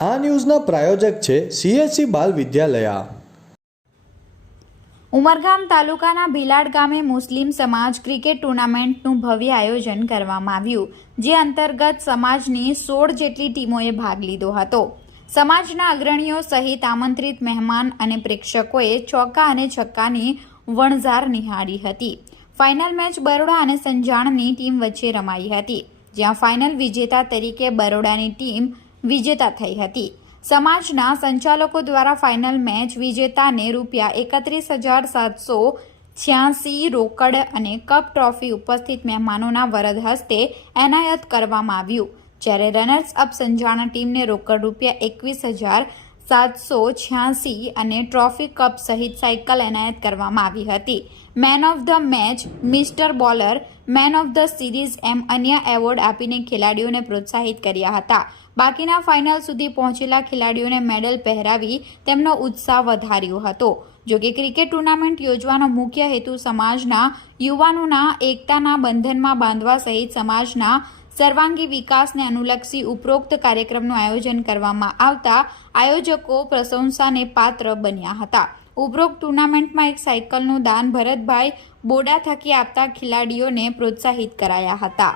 આ ન્યૂઝના પ્રાયોજક છે સીએસસી બાલ વિદ્યાલયા. ઉમરગામ તાલુકાના ભીલાડ ગામે મુસ્લિમ સમાજ ક્રિકેટ ટુર્નામેન્ટનું ભવ્ય આયોજન કરવામાં આવ્યું, જે અંતર્ગત સમાજની સોળ જેટલી ટીમોએ ભાગ લીધો હતો. સમાજના અગ્રણીઓ સહિત આમંત્રિત મહેમાન અને પ્રેક્ષકોએ ચોક્કા અને છક્કાની વણઝાર નિહાળી હતી. ફાઇનલ મેચ બરોડા અને સંજાણની ટીમ વચ્ચે રમાઈ હતી, જ્યાં ફાઇનલ વિજેતા તરીકે બરોડાની ટીમ વિજેતા થઈ હતી. સમાજના સંચાલકો દ્વારા ફાઇનલ મેચ વિજેતાને રૂપિયા એકત્રીસ હજાર સાતસો છ્યાસી રોકડ અને કપ ટ્રોફી ઉપસ્થિત મહેમાનોના વરદ હસ્તે એનાયત કરવામાં આવ્યું. જ્યારે રનર્સ અપ સંજાણા ટીમને રોકડ રૂપિયા એકવીસ હજાર સાતસો છ્યાસી અને ટ્રોફી કપ સહિત સાયકલ એનાયત કરવામાં આવી હતી. Man of the match, mister bowler, man of the series એમ અન્ય એવોર્ડ આપીને ખેલાડીઓને પ્રોત્સાહિત કર્યા હતા. બાકીના ફાઇનલ સુધી પહોંચેલા ખેલાડીઓને મેડલ પહેરાવી તેમનો ઉત્સાહ વધાર્યો હતો. જોકે ક્રિકેટ ટુર્નામેન્ટ યોજવાનો મુખ્ય હેતુ સમાજના યુવાનોના એકતાના બંધનમાં બાંધવા સહિત સમાજના સર્વાંગી વિકાસને અનુલક્ષી ઉપરોક્ત કાર્યક્રમનું આયોજન કરવામાં આવતા આયોજકો પ્રશંસાને પાત્ર બન્યા હતા. ઉપરોક્ત ટુર્નામેન્ટમાં એક સાયકલનું દાન ભરતભાઈ બોડા થકી આપતા ખેલાડીઓને પ્રોત્સાહિત કરાયા હતા.